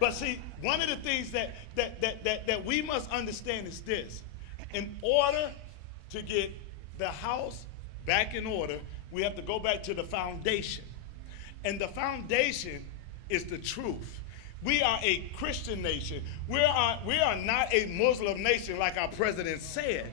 But see, one of the things that we must understand is this. In order to get the house back in order, we have to go back to the foundation. And the foundation is the truth. We are a Christian nation. We are not a Muslim nation like our president said.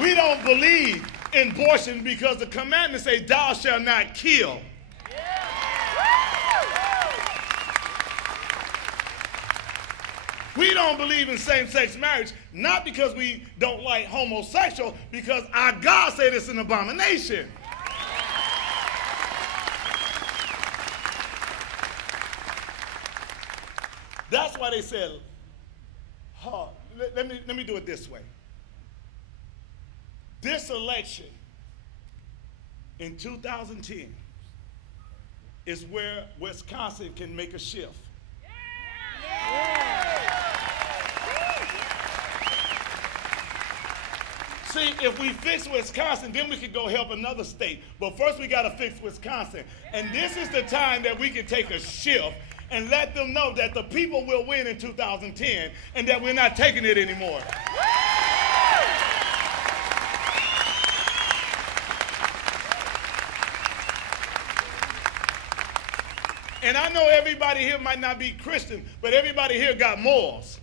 We don't believe in abortion because the commandments say, thou shalt not kill. We don't believe in same-sex marriage, not because we don't like homosexual, because our God said it's an abomination. That's why they said, let me do it this way. This election in 2010 is where Wisconsin can make a shift. See, if we fix Wisconsin, then we can go help another state. But first we got to fix Wisconsin. And this is the time that we can take a shift and let them know that the people will win in 2010 and that we're not taking it anymore. And I know everybody here might not be Christian, but everybody here got morals.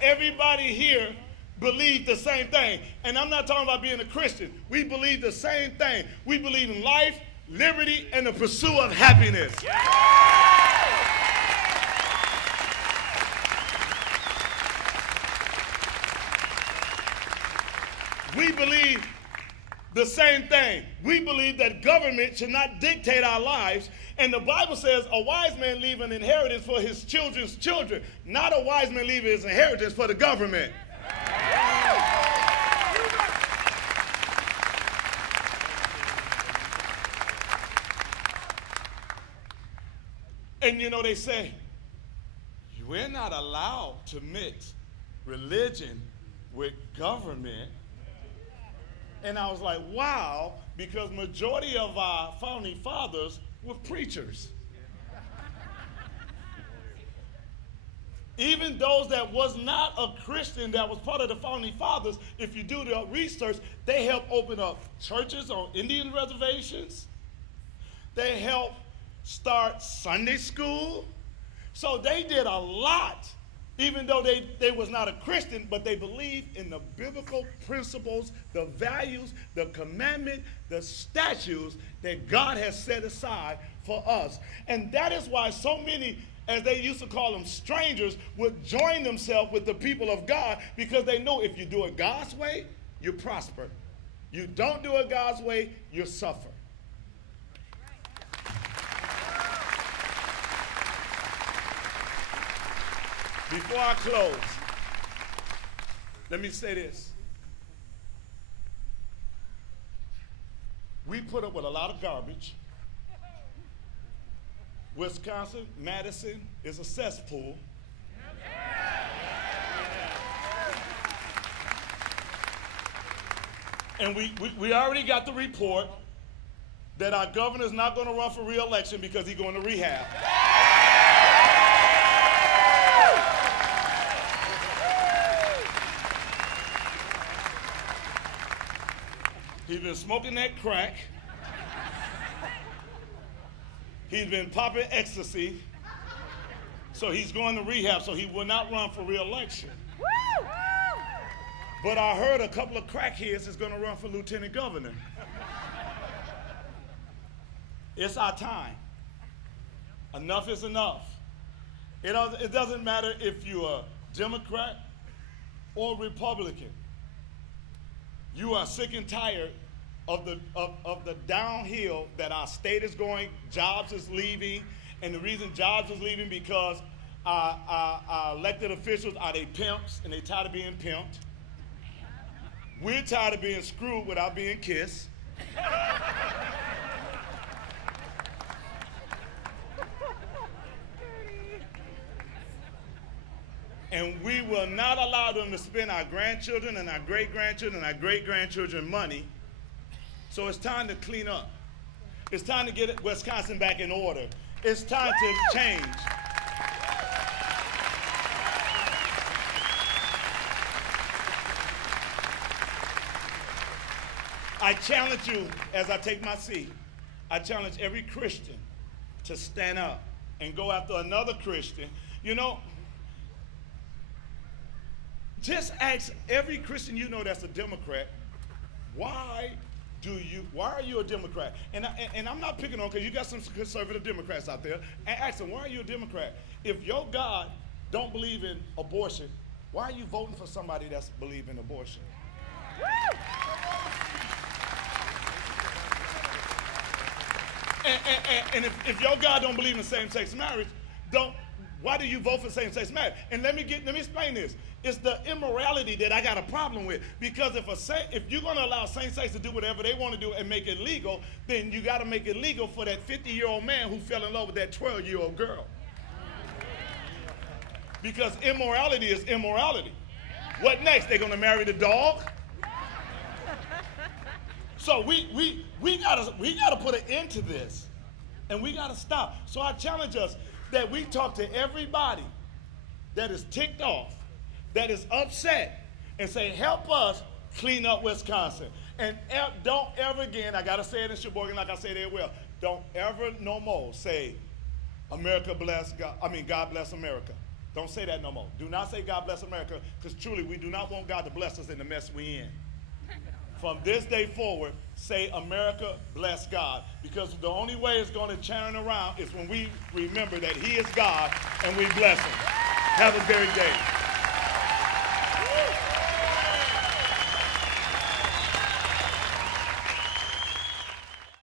Everybody here believe the same thing. And I'm not talking about being a Christian. We believe the same thing. We believe in life, liberty, and the pursuit of happiness. We believe the same thing. We believe that government should not dictate our lives. And the Bible says a wise man leaves an inheritance for his children's children, not a wise man leaving his inheritance for the government. And you know, they say, we're not allowed to mix religion with government. And I was like, wow, because majority of our founding fathers were preachers. Even those that was not a Christian that was part of the founding fathers, if you do the research, they helped open up churches on Indian reservations. They helped start Sunday school. So they did a lot, even though they was not a Christian, but they believed in the biblical principles, the values, the commandment, the statutes that God has set aside for us. And that is why so many, as they used to call them, strangers, would join themselves with the people of God, because they know if you do it God's way, you prosper. You don't do it God's way, you suffer. Before I close, let me say this. We put up with a lot of garbage. Wisconsin, Madison is a cesspool. And we already got the report that our governor's not going to run for re-election because he's going to rehab. He's been smoking that crack. He's been popping ecstasy. So he's going to rehab, so he will not run for re-election. But I heard a couple of crackheads is going to run for lieutenant governor. It's our time. Enough is enough. It doesn't matter if you're a Democrat or Republican. You are sick and tired of the downhill that our state is going. Jobs is leaving, and the reason jobs is leaving because our elected officials are they pimps, and they tired of being pimped. We're tired of being screwed without being kissed. And we will not allow them to spend our grandchildren and our great-grandchildren and our great-grandchildren money. So it's time to clean up. It's time to get Wisconsin back in order. It's time to change. I challenge you as I take my seat. I challenge every Christian to stand up and go after another Christian. You know, just ask every Christian you know that's a Democrat, why are you a Democrat? And I'm not picking on, because you got some conservative Democrats out there, and ask them, why are you a Democrat? If your God don't believe in abortion, why are you voting for somebody that's believe in abortion? Woo! And if your God don't believe in same-sex marriage, why do you vote for same-sex marriage? And let me explain this. It's the immorality that I got a problem with. Because if you're going to allow same-sex to do whatever they want to do and make it legal, then you got to make it legal for that 50-year-old man who fell in love with that 12-year-old girl. Because immorality is immorality. What next? They're going to marry the dog? So we gotta put an end to this, and we gotta stop. So I challenge us that we talk to everybody that is ticked off, that is upset, and say, help us clean up Wisconsin. And don't ever again, I gotta say it in Sheboygan like I say it well, don't ever no more say, God bless America. Don't say that no more. Do not say God bless America, because truly we do not want God to bless us in the mess we in. From this day forward, say America bless God, because the only way it's going to turn around is when we remember that he is God and we bless him. Have a great day.